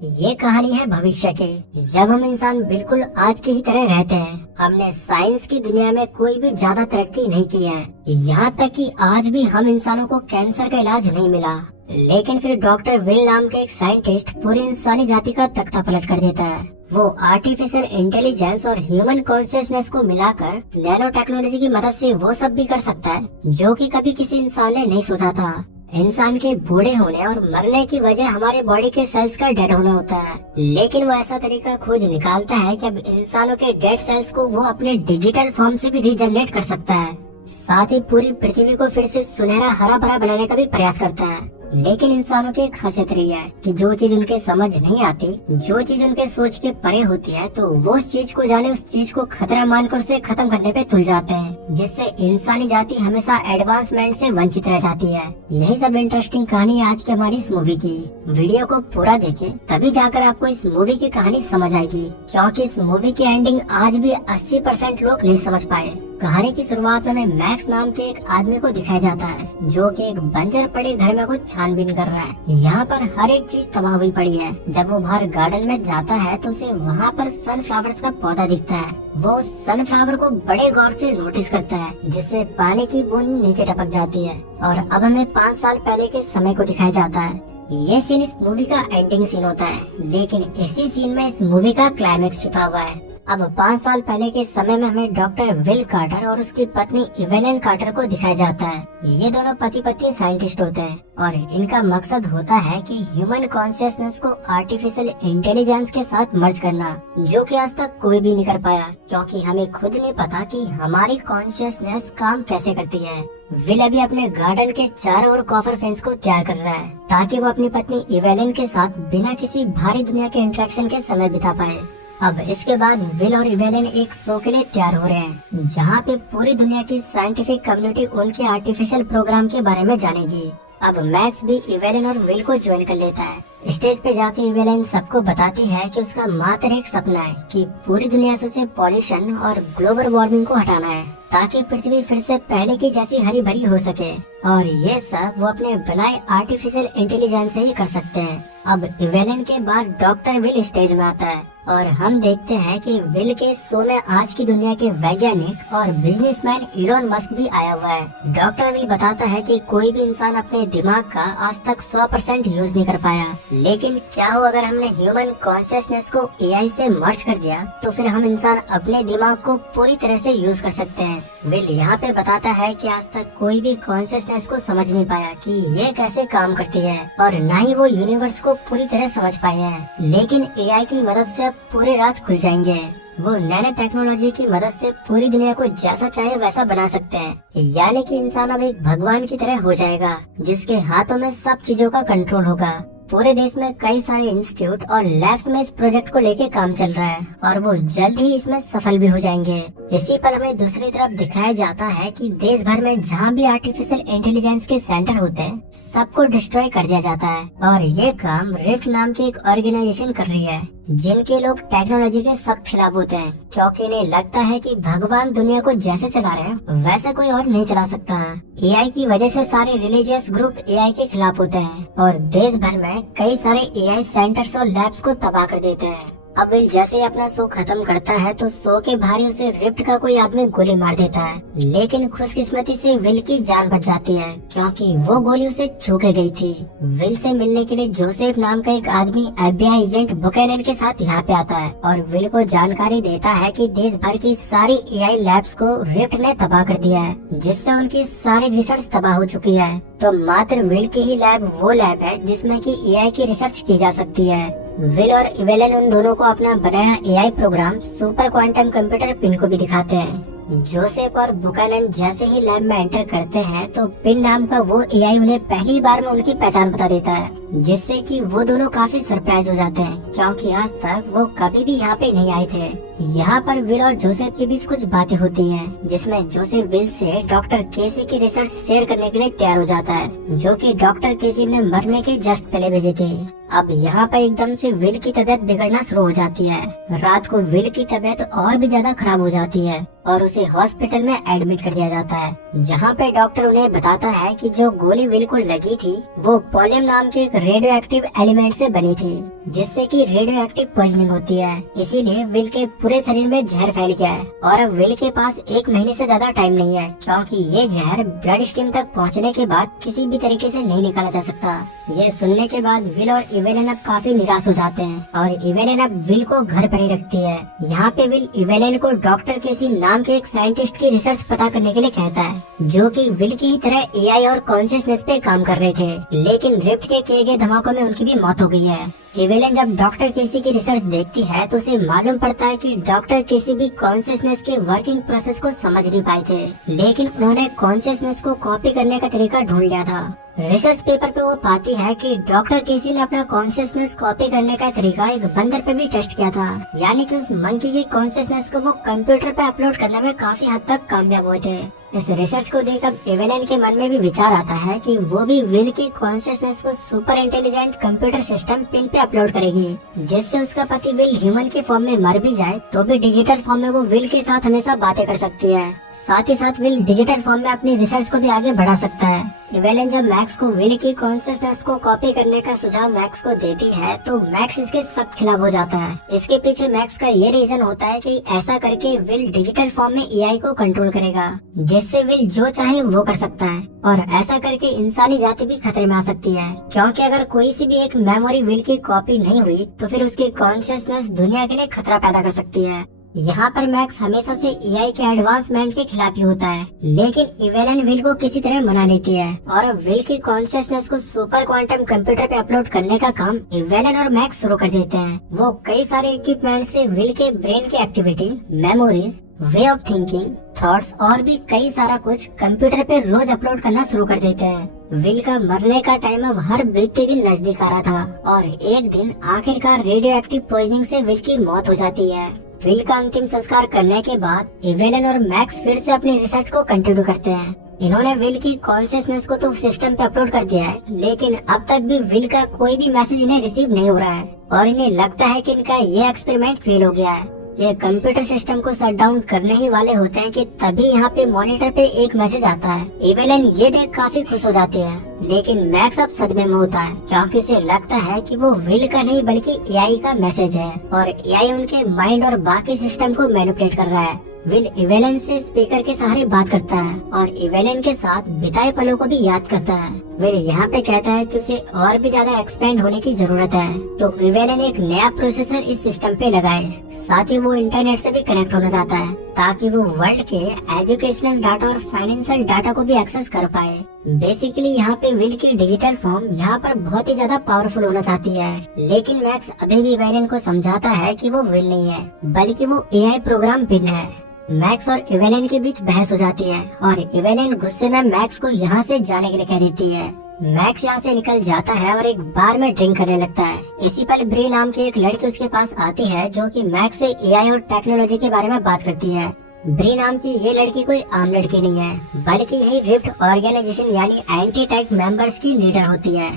ये कहानी है भविष्य की, जब हम इंसान बिल्कुल आज की ही तरह रहते हैं। हमने साइंस की दुनिया में कोई भी ज्यादा तरक्की नहीं की है, यहाँ तक कि आज भी हम इंसानों को कैंसर का इलाज नहीं मिला। लेकिन फिर डॉक्टर विल नाम के एक साइंटिस्ट पूरी इंसानी जाति का तख्ता पलट कर देता है। वो आर्टिफिशियल इंटेलिजेंस और ह्यूमन कॉन्शियसनेस को मिलाकर नैनो टेक्नोलॉजी की मदद से वो सब भी कर सकता है जो कि कभी किसी इंसान ने नहीं सोचा था। इंसान के बूढ़े होने और मरने की वजह हमारे बॉडी के सेल्स का डेड होना होता है, लेकिन वो ऐसा तरीका खोज निकालता है कि अब इंसानों के डेड सेल्स को वो अपने डिजिटल फॉर्म से भी रीजनरेट कर सकता है। साथ ही पूरी पृथ्वी को फिर से सुनहरा हरा भरा बनाने का भी प्रयास करता है। लेकिन इंसानों की एक खासियत रही है कि जो चीज उनके समझ नहीं आती, जो चीज उनके सोच के परे होती है, तो वो उस चीज को जाने उस चीज को खतरा मानकर उसे खत्म करने पे तुल जाते हैं, जिससे इंसानी जाति हमेशा एडवांसमेंट से वंचित रह जाती है। यही सब इंटरेस्टिंग कहानी है आज की हमारी इस मूवी की। वीडियो को पूरा देखें, तभी जाकर आपको इस मूवी की कहानी समझ आएगी, क्योंकि इस मूवी की एंडिंग आज भी 80% लोग नहीं समझ पाए। कहानी की शुरुआत में मैक्स नाम के एक आदमी को दिखाया जाता है, जो कि एक बंजर पड़े घर में कुछ छानबीन कर रहा है। यहाँ पर हर एक चीज तबाह हुई पड़ी है। जब वो बाहर गार्डन में जाता है तो उसे वहाँ पर सनफ्लावर्स का पौधा दिखता है। वो उस सनफ्लावर को बड़े गौर से नोटिस करता है, जिससे पानी की बूंद नीचे टपक जाती है। और अब हमें 5 साल पहले के समय को दिखाया जाता है। ये सीन इस मूवी का एंडिंग सीन होता है, लेकिन इसी सीन में इस मूवी का क्लाइमेक्स छिपा हुआ है। अब 5 साल पहले के समय में हमें डॉक्टर विल कार्टर और उसकी पत्नी इवेलिन कार्टर को दिखाया जाता है। ये दोनों पति पत्नी साइंटिस्ट होते हैं और इनका मकसद होता है कि ह्यूमन कॉन्शियसनेस को आर्टिफिशियल इंटेलिजेंस के साथ मर्ज करना, जो कि आज तक कोई भी नहीं कर पाया, क्योंकि हमें खुद नहीं पता कि हमारी कॉन्शियसनेस काम कैसे करती है। विल अभी अपने गार्डन के चारों ओर कॉपर फेंस को तैयार कर रहा है, ताकि वो अपनी पत्नी इवेलिन के साथ बिना किसी भारी दुनिया के इंटरेक्शन के समय बिता पाए। अब इसके बाद विल और इवेलिन एक शो के लिए तैयार हो रहे हैं, जहाँ पे पूरी दुनिया की साइंटिफिक कम्युनिटी उनके आर्टिफिशियल प्रोग्राम के बारे में जानेगी। अब मैक्स भी इवेलिन और विल को ज्वाइन कर लेता है। स्टेज पे जाके इवेलिन सबको बताती है कि उसका मात्र एक सपना है कि पूरी दुनिया से उसे पॉल्यूशन और ग्लोबल वार्मिंग को हटाना है, ताकि पृथ्वी फिर से पहले की जैसी हरी भरी हो सके। और ये सब वो अपने बनाए आर्टिफिशियल इंटेलिजेंस से ही कर सकते हैं। अब इवेलिन के बाद डॉक्टर विल स्टेज में आता है और हम देखते हैं कि विल के शो में आज की दुनिया के वैज्ञानिक और बिजनेसमैन इलोन मस्क भी आया हुआ है। डॉक्टर विल बताता है कि कोई भी इंसान अपने दिमाग का आज तक 100% यूज नहीं कर पाया, लेकिन क्या हो अगर हमने ह्यूमन कॉन्शियसनेस को एआई से मर्ज कर दिया, तो फिर हम इंसान अपने दिमाग को पूरी तरह से यूज कर सकते हैं। विल यहाँ पे बताता है कि आज तक कोई भी कॉन्शियसनेस को समझ नहीं पाया कि ये कैसे काम करती है, और न ही वो यूनिवर्स को पूरी तरह समझ पाए हैं। लेकिन एआई की मदद से अब पूरे राज खुल जाएंगे। वो नैनो टेक्नोलॉजी की मदद से पूरी दुनिया को जैसा चाहे वैसा बना सकते हैं, यानी कि इंसान अब एक भगवान की तरह हो जाएगा, जिसके हाथों में सब चीजों का कंट्रोल होगा। पूरे देश में कई सारे इंस्टीट्यूट और लैब्स में इस प्रोजेक्ट को लेके काम चल रहा है, और वो जल्द ही इसमें सफल भी हो जाएंगे। इसी पर हमें दूसरी तरफ दिखाया जाता है कि देश भर में जहाँ भी आर्टिफिशियल इंटेलिजेंस के सेंटर होते हैं, सबको डिस्ट्रॉय कर दिया जाता है। और ये काम रिफ्ट नाम की एक ऑर्गेनाइजेशन कर रही है, जिनके लोग टेक्नोलॉजी के सख्त खिलाफ होते हैं, क्योंकि इन्हें लगता है कि भगवान दुनिया को जैसे चला रहे हैं वैसे कोई और नहीं चला सकता। एआई की वजह से सारे रिलीजियस ग्रुप एआई के खिलाफ होते हैं और देश भर में कई सारे एआई सेंटर्स और लैब्स को तबाह कर देते हैं। अब विल जैसे ही अपना शो खत्म करता है तो शो के बाहर उसे रिफ्ट का कोई आदमी गोली मार देता है, लेकिन खुशकिस्मती से विल की जान बच जाती है, क्योंकि वो गोली उसे छू के गई थी। विल से मिलने के लिए जोसेफ नाम का एक आदमी एफबीआई एजेंट बुकैनन के साथ यहाँ पे आता है और विल को जानकारी देता है कि देश भर की सारी एआई लैब्स को रिफ्ट ने तबाह कर दिया है, जिससे उनकी सारी रिसर्च तबाह हो चुकी है। तो मात्र विल की ही लैब वो लैब है जिसमें कि एआई की रिसर्च की जा सकती है। विल और इवेलिन उन दोनों को अपना बनाया AI programme super quantum computer pin को भी दिखाते हैं। जोसेफ और बुकानन जैसे ही लैब में एंटर करते हैं तो पिन नाम का वो एआई उन्हें पहली बार में उनकी पहचान बता देता है, जिससे कि वो दोनों काफी सरप्राइज हो जाते हैं, क्योंकि आज तक वो कभी भी यहाँ पे नहीं आए थे। यहाँ पर विल और जोसेफ के बीच कुछ बातें होती हैं, जिसमें जोसेफ विल से डॉक्टर केसी की रिसर्च शेयर करने के लिए तैयार हो जाता है, जो कि डॉक्टर केसी ने मरने के जस्ट पहले भेजी थी। अब यहाँ पर एकदम से विल की तबीयत बिगड़ना शुरू हो जाती है। रात को विल की तबीयत और भी ज्यादा खराब हो जाती है और उसे हॉस्पिटल में एडमिट कर दिया जाता है, जहाँ पे डॉक्टर उन्हें बताता है कि जो गोली विल को लगी थी वो पोलियम नाम के एक रेडियो एक्टिव एलिमेंट से बनी थी। जिससे कि रेडियो एक्टिव पॉइजनिंग होती है। इसीलिए विल के पूरे शरीर में जहर फैल गया है और अब विल के पास 1 महीने से ज्यादा टाइम नहीं है, क्योंकि ये जहर ब्लड स्ट्रीम तक पहुंचने के बाद किसी भी तरीके से नहीं निकाला जा सकता। ये सुनने के बाद विल और इवेलिन अब काफी निराश हो जाते हैं और इवेलिन अब विल को घर पर ही रखती है। यहाँ पे विल इवेलिन को डॉक्टर केसी नाम के एक साइंटिस्ट की रिसर्च पता करने के लिए कहता है, जो कि विल की ही तरह एआई और कॉन्शियसनेस पे काम कर रहे थे, लेकिन रिफ्ट के किए गए धमाकों में उनकी भी मौत हो गई है। इवेलिन जब डॉक्टर केसी की रिसर्च देखती है तो उसे मालूम पड़ता है कि डॉक्टर केसी भी कॉन्शियसनेस के वर्किंग प्रोसेस को समझ नहीं पाए थे, लेकिन उन्होंने कॉन्शियसनेस को कॉपी करने का तरीका ढूंढ लिया था। रिसर्च पेपर पे वो पाती है कि डॉक्टर केसी ने अपना कॉन्शियसनेस कॉपी करने का तरीका एक बंदर पे भी टेस्ट किया था, यानी कि उस मंकी की कॉन्शियसनेस को वो कंप्यूटर पे अपलोड करने में काफी हद तक कामयाब हुए थे। इस रिसर्च को देखकर इवेलिन के मन में भी विचार आता है कि वो भी विल की कॉन्शियसनेस को super intelligent computer system pin पे अपलोड करेगी, जिससे उसका पति विल ह्यूमन के फॉर्म में मर भी जाए तो भी डिजिटल फॉर्म में वो विल के साथ हमेशा बातें कर सकती है। साथ ही साथ विल डिजिटल फॉर्म में अपनी रिसर्च को भी आगे बढ़ा सकता है। इवेलिन जब मैक्स को विल की कॉन्शियसनेस को कॉपी करने का सुझाव मैक्स को देती है तो मैक्स इसके सख्त खिलाफ हो जाता है। इसके पीछे मैक्स का ये रीजन होता है कि ऐसा करके विल डिजिटल फॉर्म में एआई को कंट्रोल करेगा, जिससे विल जो चाहे वो कर सकता है और ऐसा करके इंसानी जाति भी खतरे में आ सकती है, क्योंकि अगर कोई सी भी एक मेमोरी विल की कॉपी नहीं हुई तो फिर उसकी कॉन्शियसनेस दुनिया के लिए खतरा पैदा कर सकती है। यहाँ पर मैक्स हमेशा से एआई के एडवांसमेंट के खिलाफ ही होता है, लेकिन इवेलिन विल को किसी तरह मना लेती है और अब विल की कॉन्शियसनेस को सुपर क्वांटम कंप्यूटर पे अपलोड करने का काम इवेलिन और मैक्स शुरू कर देते हैं। वो कई सारे इक्विपमेंट से विल के ब्रेन की activity, memories, way of thinking, thoughts और भी कई सारा कुछ कंप्यूटर पे रोज अपलोड करना शुरू कर देते हैं। विल का मरने का टाइम अब हर बीतते दिन नजदीक आ रहा था और एक दिन आखिरकार रेडियो एक्टिव पॉइजनिंग से विल की मौत हो जाती है। विल का अंतिम संस्कार करने के बाद इवेलिन और मैक्स फिर से अपनी रिसर्च को कंटिन्यू करते हैं। इन्होंने विल की कॉन्शियसनेस को तो सिस्टम पे अपलोड कर दिया है, लेकिन अब तक भी विल का कोई भी मैसेज इन्हें रिसीव नहीं हो रहा है और इन्हें लगता है कि इनका ये एक्सपेरिमेंट फेल हो गया है। ये कंप्यूटर सिस्टम को शट डाउन करने ही वाले होते हैं कि तभी यहाँ पे मॉनिटर पे एक मैसेज आता है। इवेलिन ये देख काफी खुश हो जाती है, लेकिन मैक्स अब सदमे में होता है, क्योंकि उसे लगता है कि वो विल का नहीं बल्कि एआई का मैसेज है और एआई उनके माइंड और बाकी सिस्टम को मैनिपुलेट कर रहा है। विल इवेलिन से स्पीकर के सहारे बात करता है और इवेलिन के साथ बिताए पलों को भी याद करता है। विल यहाँ पे कहता है कि उसे और भी ज्यादा एक्सपेंड होने की जरूरत है, तो इवेलिन एक नया प्रोसेसर इस सिस्टम पे लगाए। साथ ही वो इंटरनेट से भी कनेक्ट होना चाहता है ताकि वो वर्ल्ड के एजुकेशनल डाटा और फाइनेंशियल डाटा को भी एक्सेस कर पाए। बेसिकली यहाँ पे विल की डिजिटल फॉर्म यहाँ पर बहुत ही ज्यादा पावरफुल होना चाहती है, लेकिन मैक्स अभी भी इवेलिन को समझाता है कि वो विल नहीं है बल्कि वो एआई प्रोग्राम पिन है। मैक्स और इवेलिन के बीच बहस हो जाती है और इवेलिन गुस्से में मैक्स को यहाँ से जाने के लिए कह देती है। मैक्स यहाँ से निकल जाता है और एक बार में ड्रिंक करने लगता है। इसी पल ब्री नाम की एक लड़की उसके पास आती है, जो कि मैक्स से एआई और टेक्नोलॉजी के बारे में बात करती है। ब्री नाम की ये लड़की कोई आम लड़की नहीं है, बल्कि यही रिफ्ट ऑर्गेनाइजेशन यानी एंटी टेक मेंबर्स की लीडर होती है।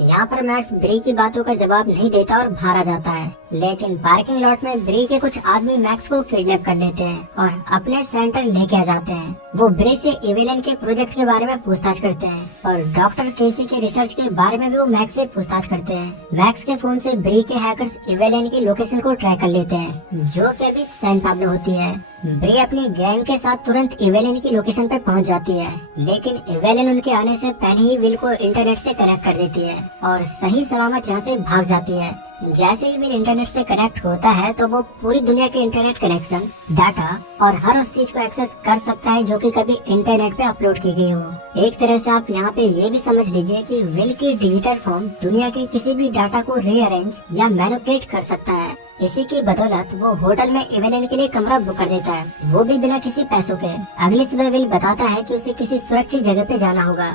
यहाँ पर मैक्स ब्री की बातों का जवाब नहीं देता और बाहर आ जाता है, लेकिन पार्किंग लॉट में ब्री के कुछ आदमी मैक्स को किडनैप कर लेते हैं और अपने सेंटर लेके आ जाते हैं। वो ब्री से इवेलिन के प्रोजेक्ट के बारे में पूछताछ करते हैं और डॉक्टर केसी के रिसर्च के बारे में भी वो मैक्स से पूछताछ करते हैं। मैक्स के फोन से ब्री के हैकर्स इवेलिन की लोकेशन को ट्रैक कर लेते हैं, जो कि अभी सैन पाब्लो होती है। ब्री अपनी गैंग के साथ तुरंत इवेलिन की लोकेशन पे पहुंच जाती है, लेकिन इवेलिन उनके आने से पहले ही विल को इंटरनेट से कनेक्ट कर देती है और सही सलामत यहाँ से भाग जाती है। जैसे ही विल इंटरनेट से कनेक्ट होता है तो वो पूरी दुनिया के इंटरनेट कनेक्शन, डाटा और हर उस चीज को एक्सेस कर सकता है जो कि कभी इंटरनेट पे अपलोड की गई हो। एक तरह से आप यहाँ पे ये भी समझ लीजिए कि विल की डिजिटल फॉर्म दुनिया के किसी भी डाटा को रीअरेंज या मैनिपुलेट कर सकता है। इसी की बदौलत वो होटल में इवेलिन के लिए कमरा बुक कर देता है, वो भी बिना किसी पैसों के। अगली सुबह विल बताता है कि उसे किसी सुरक्षित जगह पे जाना होगा।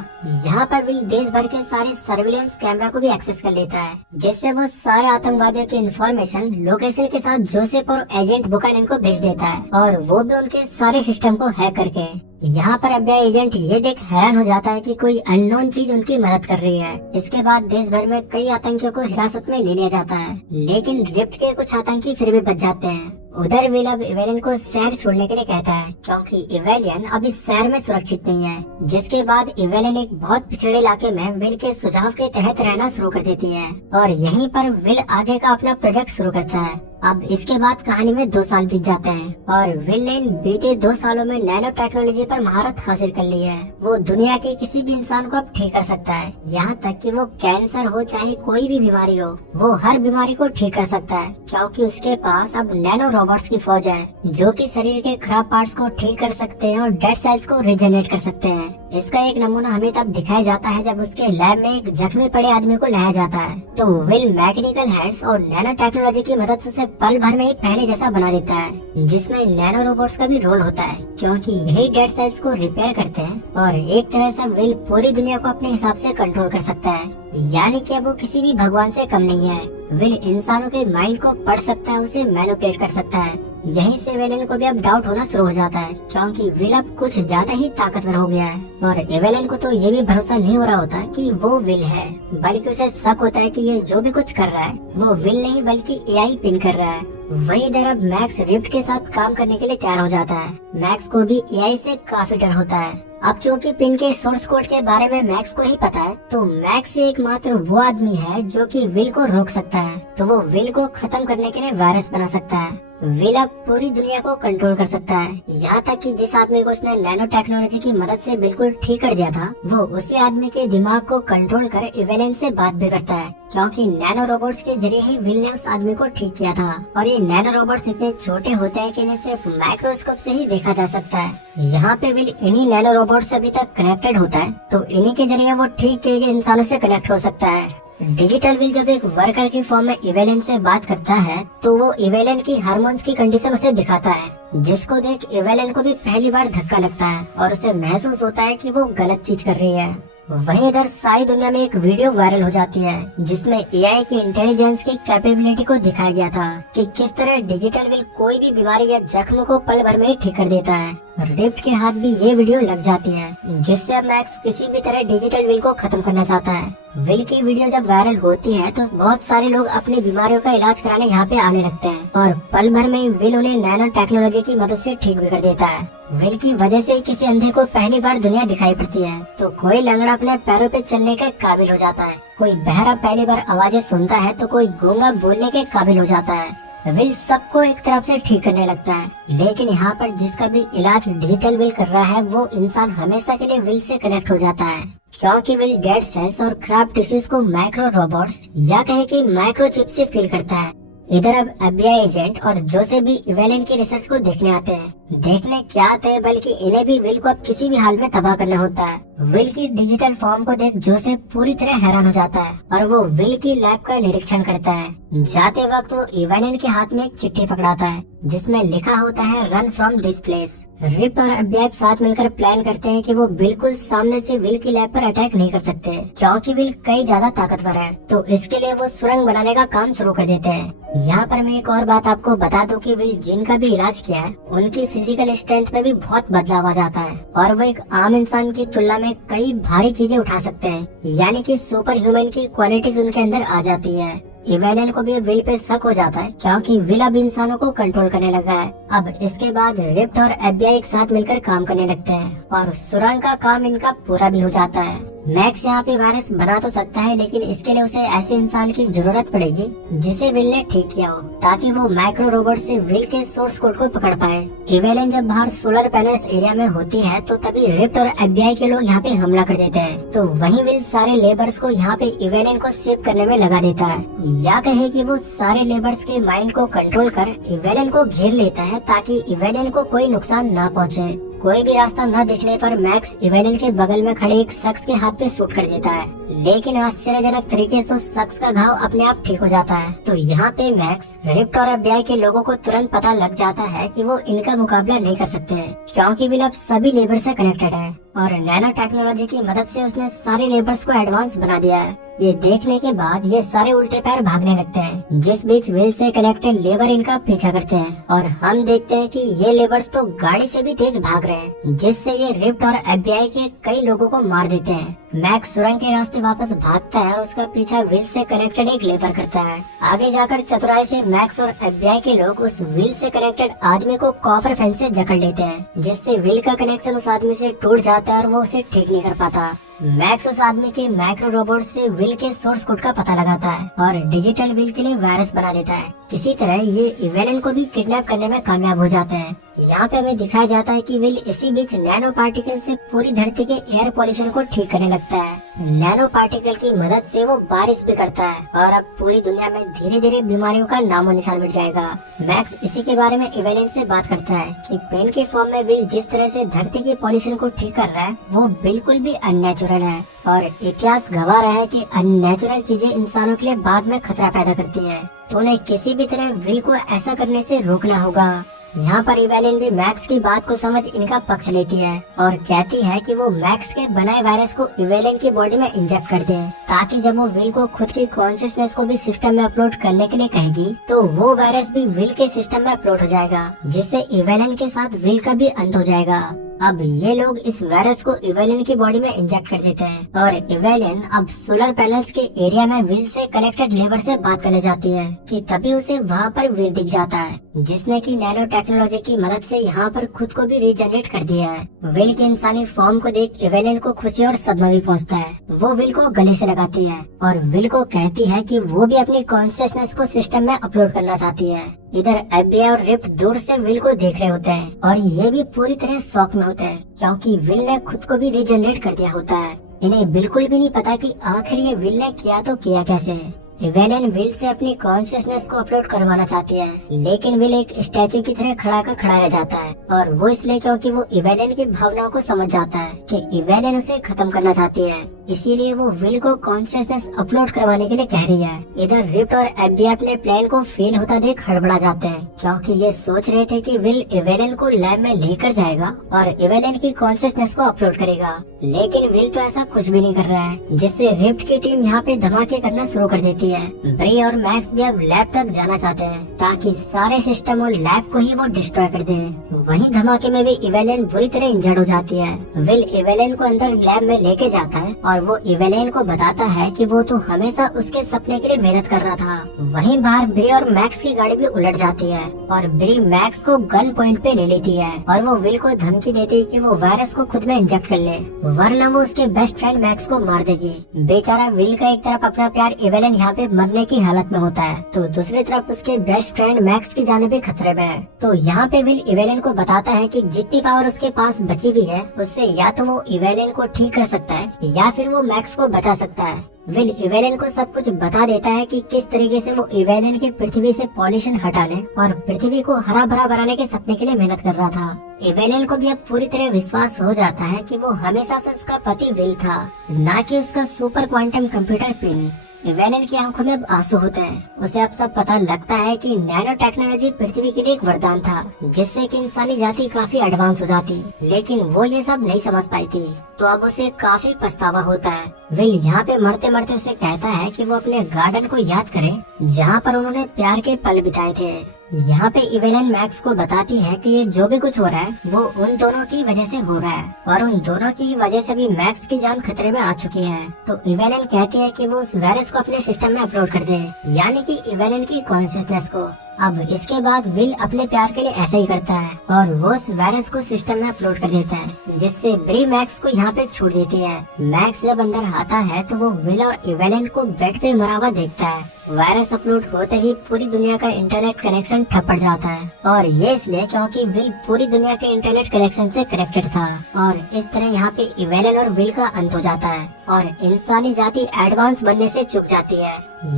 यहाँ पर विल देश भर के सारे सर्विलेंस कैमरा को भी एक्सेस कर लेता है, जिससे वो सारे आतंकवादियों की इंफॉर्मेशन लोकेशन के साथ जोसेफ और एजेंट बुकानन को भेज देता है और वो भी उनके सारे सिस्टम को हैक करके। यहाँ पर FBI एजेंट ये देख हैरान हो जाता है कि कोई अननोन चीज उनकी मदद कर रही है। इसके बाद देश भर में कई आतंकियों को हिरासत में ले लिया जाता है, लेकिन रिफ्ट के कुछ आतंकी फिर भी बच जाते हैं उधर विल अब इवेलिन को शहर छोड़ने के लिए कहता है क्योंकि इवेलियन अब इस शहर में सुरक्षित नहीं है। जिसके बाद इवेलिन एक बहुत पिछड़े इलाके में विल के सुझाव के तहत रहना शुरू कर देती है और यहीं पर विल आगे का अपना प्रोजेक्ट शुरू करता है। अब इसके बाद कहानी में 2 साल बीत जाते हैं और विल ने बीते 2 सालों में नैनो टेक्नोलॉजी पर महारत हासिल कर ली है। वो दुनिया के किसी भी इंसान को अब ठीक कर सकता है, यहाँ तक कि वो कैंसर हो चाहे कोई भी बीमारी हो, वो हर बीमारी को ठीक कर सकता है क्योंकि उसके पास अब नैनो रोबोट्स की फौज है जो कि शरीर के खराब पार्ट्स को ठीक कर सकते हैं और डेड सेल्स को रिजेनरेट कर सकते हैं। इसका एक नमूना हमें तब दिखाया जाता है जब उसके लैब में एक जख्मी पड़े आदमी को लाया जाता है तो विल मैकेनिकल हैंड्स और नैनो टेक्नोलॉजी की मदद से उसे पल भर में ही पहले जैसा बना देता है, जिसमें नैनो रोबोट्स का भी रोल होता है क्योंकि यही डेड सेल्स को रिपेयर करते हैं और एक तरह से विल पूरी दुनिया को अपने हिसाब से कंट्रोल कर सकता है। यानी कि अब वो किसी भी भगवान से कम नहीं है। विल इंसानों के माइंड को पढ़ सकता है, उसे मैनिपुलेट कर सकता है। यहीं से इवेलिन को भी अब डाउट होना शुरू हो जाता है क्योंकि विल अब कुछ ज्यादा ही ताकतवर हो गया है और इवेलिन को तो ये भी भरोसा नहीं हो रहा होता कि वो विल है, बल्कि उसे शक होता है कि ये जो भी कुछ कर रहा है वो विल नहीं बल्कि एआई पिन कर रहा है। वही इधर अब मैक्स रिफ्ट के साथ काम करने के लिए तैयार हो जाता है। मैक्स को भी एआई से काफी डर होता है। अब चूंकि पिन के सोर्स कोड के बारे में मैक्स को ही पता है तो मैक्स एकमात्र वो आदमी है जो कि विल को रोक सकता है, तो वो विल को खत्म करने के लिए वायरस बना सकता है। विल अब पूरी दुनिया को कंट्रोल कर सकता है, यहाँ तक कि जिस आदमी को उसने नैनो टेक्नोलॉजी की मदद से बिल्कुल ठीक कर दिया था वो उसी आदमी के दिमाग को कंट्रोल कर इवेलिन से बात भी करता है क्योंकि नैनो रोबोट्स के जरिए ही विल ने उस आदमी को ठीक किया था। और ये नैनो रोबोट्स इतने छोटे होते हैं कि इन्हें सिर्फ माइक्रोस्कोप से ही देखा जा सकता है। यहाँ पे विल इन्हीं नैनो रोबोट से अभी तक कनेक्टेड होता है तो इन्हीं के जरिए वो ठीक किए गए इंसानों से कनेक्ट हो सकता है। डिजिटल विल जब एक वर्कर की फॉर्म में इवेलिन से बात करता है तो वो इवेलिन की हार्मोन्स की कंडीशन उसे दिखाता है, जिसको देख इवेलिन को भी पहली बार धक्का लगता है और उसे महसूस होता है कि वो गलत चीज कर रही है। वहीं इधर सारी दुनिया में एक वीडियो वायरल हो जाती है जिसमें एआई की इंटेलिजेंस की कैपेबिलिटी को दिखाया गया था कि किस तरह डिजिटल विल कोई भी बीमारी या जख्म को पल भर में ही ठीक कर देता है। रिफ्ट के हाथ भी ये वीडियो लग जाती है जिससे अब मैक्स किसी भी तरह डिजिटल विल को खत्म करना चाहता है। विल की वीडियो जब वायरल होती है तो बहुत सारे लोग अपनी बीमारियों का इलाज कराने यहाँ पे आने लगते हैं और पल भर में विल उन्हें नैनो टेक्नोलॉजी की मदद से ठीक भी कर देता है। विल की वजह से किसी अंधे को पहली बार दुनिया दिखाई पड़ती है तो कोई लंगड़ा अपने पैरों पे चलने के काबिल हो जाता है, कोई बहरा पहली बार आवाजें सुनता है तो कोई गूंगा बोलने के काबिल हो जाता है। विल सबको एक तरफ से ठीक करने लगता है, लेकिन यहाँ पर जिसका भी इलाज डिजिटल विल कर रहा है वो इंसान हमेशा के लिए विल से कनेक्ट हो जाता है क्योंकि विल डेड सेल्स और खराब टिश्यूज को माइक्रो रोबोट्स या कहे कि माइक्रोचिप से फिल करता है। इधर अब एफबीआई एजेंट और जोसे भी इवेलिन की रिसर्च को देखने आते हैं। देखने क्या आते हैं बल्कि इन्हें भी विल को अब किसी भी हाल में तबाह करना होता है। विल की डिजिटल फॉर्म को देख जोसे पूरी तरह हैरान हो जाता है और वो विल की लैब का निरीक्षण करता है। जाते वक्त वो इवेलिन के हाथ में एक चिट्ठी पकड़ाता है जिसमें लिखा होता है run from this place. Rift और एफबीआई साथ मिलकर प्लान करते हैं कि वो बिल्कुल सामने से विल की लैब पर अटैक नहीं कर सकते क्योंकि विल कई ज्यादा ताकतवर है, तो इसके लिए वो सुरंग बनाने का काम शुरू कर देते हैं। यहाँ पर मैं एक और बात आपको बता दूं कि विल जिनका भी इलाज किया है उनकी फिजिकल स्ट्रेंथ में भी बहुत बदलाव आ जाता है और वो एक आम इंसान की तुलना में कई भारी चीजें उठा सकते हैं, यानी कि सुपर ह्यूमन की क्वालिटीज उनके अंदर आ जाती है। इवेलिन को भी विल पे शक हो जाता है क्योंकि विल अब इंसानों को कंट्रोल करने लगा है। अब इसके बाद रिफ्ट और एफबीआई एक साथ मिलकर काम करने लगते हैं और सुरंग का काम इनका पूरा भी हो जाता है। मैक्स यहाँ पे वायरस बना तो सकता है लेकिन इसके लिए उसे ऐसे इंसान की जरूरत पड़ेगी जिसे विल ने ठीक किया हो ताकि वो माइक्रो रोबोट से विल के सोर्स कोड को पकड़ पाए। इवेलिन जब बाहर सोलर पैनल्स एरिया में होती है तो तभी रिफ्ट और एफबीआई के लोग यहाँ पे हमला कर देते हैं, तो वहीं विल सारे लेबर्स को यहाँ पे इवेलिन को सेव करने में लगा देता है, या कहे कि वो सारे लेबर्स के माइंड को कंट्रोल कर इवेलिन को घेर लेता है ताकि इवेलिन को कोई नुकसान ना पहुँचे। कोई भी रास्ता न दिखने पर मैक्स इवेलिन के बगल में खड़े एक शख्स के हाथ पे शूट कर देता है, लेकिन आश्चर्यजनक तरीके से उस शख्स का घाव अपने आप ठीक हो जाता है। तो यहाँ पे मैक्स रिफ्ट और एफबीआई के लोगों को तुरंत पता लग जाता है कि वो इनका मुकाबला नहीं कर सकते क्योंकि विल अब सभी लेबर से कनेक्टेड है और नैनो टेक्नोलॉजी की मदद से उसने सारे लेबर्स को एडवांस बना दिया है। ये देखने के बाद ये सारे उल्टे पैर भागने लगते हैं, जिस बीच विल से कनेक्टेड लेबर इनका पीछा करते हैं और हम देखते हैं कि ये लेबर्स तो गाड़ी से भी तेज भाग रहे हैं, जिससे ये रिफ्ट और FBI के कई लोगों को मार देते हैं। मैक्स सुरंग के रास्ते वापस भागता है और उसका पीछा विल से कनेक्टेड एक लेबर करता है। आगे जाकर चतुराई से मैक्स और FBI के लोग उस विल से कनेक्टेड आदमी को कॉपर फेंस से जकड़ लेते हैं, जिससे विल का कनेक्शन उस आदमी से टूट जाता है और वो उसे ठीक नहीं कर पाता। मैक्स उस आदमी के माइक्रो रोबोट से विल के सोर्स कोड का पता लगाता है और डिजिटल विल के लिए वायरस बना देता है। किसी तरह ये इवेलन को भी किडनैप करने में कामयाब हो जाते हैं। यहाँ पे हमें दिखाया जाता है कि विल इसी बीच नैनो पार्टिकल से पूरी धरती के एयर पोल्यूशन को ठीक करने लगता है। नैनो पार्टिकल की मदद से वो बारिश भी करता है और अब पूरी दुनिया में धीरे धीरे बीमारियों का नामो निशान मिट जाएगा। मैक्स इसी के बारे में इवेलन से बात करता है कि पेन के फॉर्म में विल जिस तरह से धरती के पोल्यूशन को ठीक कर रहा है वो बिल्कुल भी अननेचुरल है और इतिहास गवाह रहा है कि अननेचुरल चीजें इंसानों के लिए बाद में खतरा पैदा करती है, तो उन्हें किसी भी तरह विल को ऐसा करने से रोकना होगा। यहाँ पर इवेलिन भी मैक्स की बात को समझ इनका पक्ष लेती है और कहती है कि वो मैक्स के बनाए वायरस को इवेलिन की बॉडी में इंजेक्ट कर दे, ताकि जब वो विल को खुद की कॉन्शियसनेस को भी सिस्टम में अपलोड करने के लिए कहेगी तो वो वायरस भी विल के सिस्टम में अपलोड हो जाएगा, जिससे इवेलिन के साथ विल का भी अंत हो जाएगा। अब ये लोग इस वायरस को इवेलिन की बॉडी में इंजेक्ट कर देते हैं और इवेलिन अब सोलर पैनल्स के एरिया में विल से कनेक्टेड लेबर से बात करने जाती है कि तभी उसे वहाँ पर विल दिख जाता है, जिसने की नैनो टेक्नोलॉजी की मदद से यहाँ पर खुद को भी रीजनरेट कर दिया है। विल के इंसानी फॉर्म को देख इवेलिन को खुशी और सदमा भी पहुँचता है। वो विल को गले से लगाती है और विल को कहती है कि वो भी अपनी कॉन्शियसनेस को सिस्टम में अपलोड करना चाहती है। इधर FBI और रिफ्ट दूर से विल को देख रहे होते हैं और ये भी पूरी तरह शॉक में होते हैं, क्योंकि विल ने खुद को भी रीजनरेट कर दिया होता है। इन्हें बिल्कुल भी नहीं पता कि आखिर ये विल ने किया तो किया कैसे। इवेलिन विल से अपनी कॉन्शियसनेस को अपलोड करवाना चाहती है, लेकिन विल एक स्टैचू की तरह खड़ा का खड़ा रह जाता है और वो इसलिए क्योंकि वो इवेलिन की भावनाओं को समझ जाता है कि इवेलिन उसे खत्म करना चाहती है, इसीलिए वो विल को कॉन्शियसनेस अपलोड करवाने के लिए कह रही है। इधर रिफ्ट और FBI अपने प्लान को फेल होता देख हड़बड़ा जाते हैं, क्योंकि ये सोच रहे थे कि विल इवेलिन को लैब में लेकर जाएगा और इवेलिन की कॉन्शियसनेस को अपलोड करेगा, लेकिन विल तो ऐसा कुछ भी नहीं कर रहा है, जिससे रिफ्ट की टीम यहाँ पे धमाके करना शुरू कर देती है। ब्री और मैक्स भी अब लैब तक जाना चाहते हैं ताकि सारे सिस्टम और लैब को ही वो डिस्ट्रॉय कर दें। वहीं धमाके में भी इवेलिन बुरी तरह इंजर्ड हो जाती है। विल इवेलिन को अंदर लैब में लेके जाता है और वो इवेलिन को बताता है कि वो तो हमेशा उसके सपने के लिए मेहनत कर रहा था। वहीं बाहर ब्री और मैक्स की गाड़ी भी उलट जाती है और ब्री मैक्स को गन पॉइंट पे ले लेती है और वो विल को धमकी देती है कि वो वायरस को खुद में इंजेक्ट कर ले, वरना वो उसके बेस्ट फ्रेंड मैक्स को मार देगी। बेचारा विल का एक तरफ अपना प्यार इवेलिन यहाँ पे मरने की हालत में होता है, तो दूसरी तरफ उसके बेस्ट फ्रेंड मैक्स की जान भी खतरे में है। तो यहाँ पे विल इवेलिन को बताता है कि जितनी पावर उसके पास बची हुई है उससे या तो वो इवेलिन को ठीक कर सकता है या फिर वो मैक्स को बचा सकता है। विल इवेलिन को सब कुछ बता देता है कि किस तरीके से वो इवेलिन के पृथ्वी से पॉल्यूशन हटाने और पृथ्वी को हरा भरा बनाने के सपने के लिए मेहनत कर रहा था। इवेलिन को भी अब पूरी तरह विश्वास हो जाता है कि वो हमेशा से उसका पति विल था, ना कि उसका सुपर क्वांटम कंप्यूटर पिन। इवेलिन की आंखों में अब आंसू होते हैं। उसे अब सब पता लगता है कि नैनो टेक्नोलॉजी पृथ्वी के लिए एक वरदान था, जिससे कि इंसानी जाति काफी एडवांस हो जाती, लेकिन वो ये सब नहीं समझ पाई थी। तो अब उसे काफी पछतावा होता है। विल यहाँ पे मरते मरते उसे कहता है कि वो अपने गार्डन को याद करे जहाँ पर उन्होंने प्यार के पल बिताए थे। यहाँ पे इवेलिन मैक्स को बताती है कि ये जो भी कुछ हो रहा है वो उन दोनों की वजह से हो रहा है और उन दोनों की वजह से भी मैक्स की जान खतरे में आ चुकी है। तो इवेलिन कहती है कि वो उस वायरस को अपने सिस्टम में अपलोड कर दे, यानी कि इवेलिन की कॉन्शियसनेस को। अब इसके बाद विल अपने प्यार के लिए ऐसा ही करता है और वो उस वायरस को सिस्टम में अपलोड कर देता है, जिससे ब्री मैक्स को यहाँ पे छोड़ देती है। मैक्स जब अंदर आता है तो वो विल और इवेलिन को बेड पे मरा हुआ देखता है। वायरस अपलोड होते ही पूरी दुनिया का इंटरनेट कनेक्शन ठप पड़ जाता है और ये इसलिए क्योंकि विल पूरी दुनिया के इंटरनेट कनेक्शन से कनेक्टेड था और इस तरह यहाँ पे इवेलिन और विल का अंत हो जाता है और इंसानी जाति एडवांस बनने से चूक जाती है।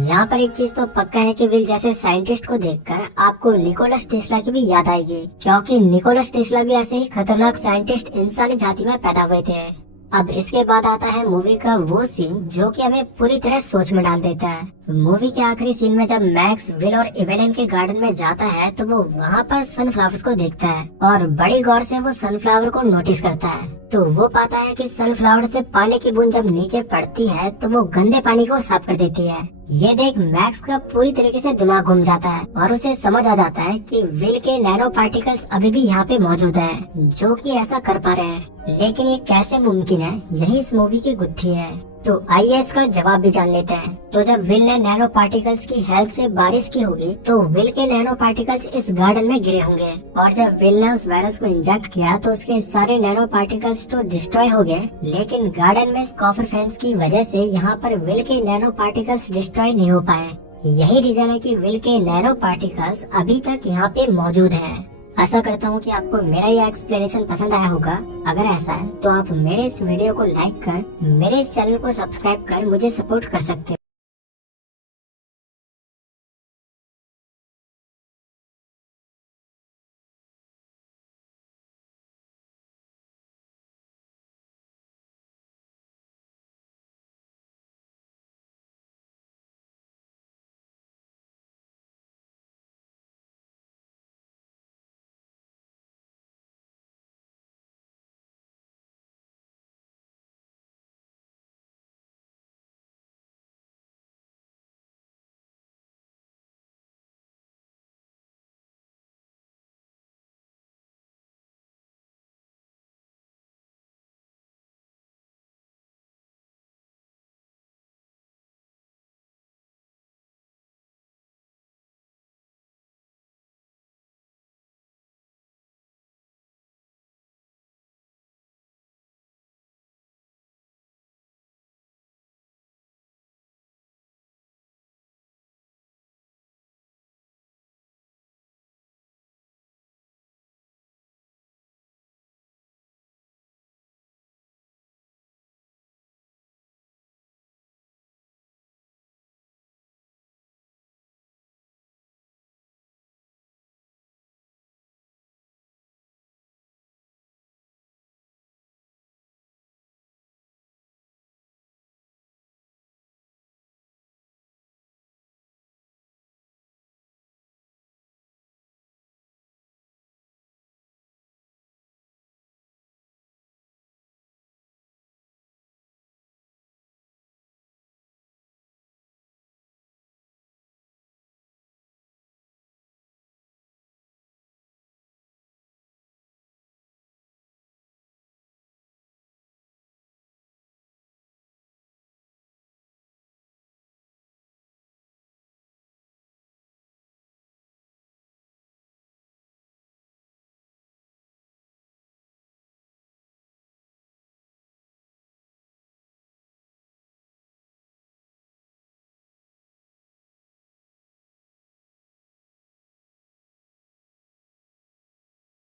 यहाँ पर एक चीज तो पक्का है कि विल जैसे साइंटिस्ट को देखकर आपको निकोलस टेस्ला की भी याद आएगी, क्योंकि निकोलस टेस्ला भी ऐसे ही खतरनाक साइंटिस्ट इंसानी जाति में पैदा हुए थे। अब इसके बाद आता है मूवी का वो सीन जो कि हमें पूरी तरह सोच में डाल देता है। मूवी के आखिरी सीन में जब मैक्स विल और इवेलिन के गार्डन में जाता है तो वो वहाँ पर सनफ्लावर्स को देखता है और बड़ी गौर से वो सनफ्लावर को नोटिस करता है। तो वो पाता है कि सनफ्लावर से पानी की बूंद जब नीचे पड़ती है तो वो गंदे पानी को साफ कर देती है। ये देख मैक्स का पूरी तरीके से दिमाग घूम जाता है और उसे समझ आ जाता है कि विल के नैनो पार्टिकल्स अभी भी यहाँ पे मौजूद है जो कि ऐसा कर पा रहे हैं, लेकिन ये कैसे मुमकिन है, यही इस मूवी की गुत्थी है। तो आइए इसका जवाब भी जान लेते हैं। तो जब विल ने नैनो पार्टिकल्स की हेल्प से बारिश की होगी तो विल के नैनो पार्टिकल्स इस गार्डन में गिरे होंगे और जब विल ने उस वायरस को इंजेक्ट किया तो उसके सारे नैनो पार्टिकल्स तो डिस्ट्रॉय हो गए, लेकिन गार्डन में स्कॉफर फैंस की वजह से यहाँ पर विल के नैनो पार्टिकल्स डिस्ट्रॉय नहीं हो पाए। यही रीजन है कि विल के नैनो पार्टिकल्स अभी तक यहाँ पे मौजूद हैं। आशा करता हूँ कि आपको मेरा ये एक्सप्लेनेशन पसंद आया होगा। अगर ऐसा है तो आप मेरे इस वीडियो को लाइक कर मेरे इस चैनल को सब्सक्राइब कर मुझे सपोर्ट कर सकते हैं।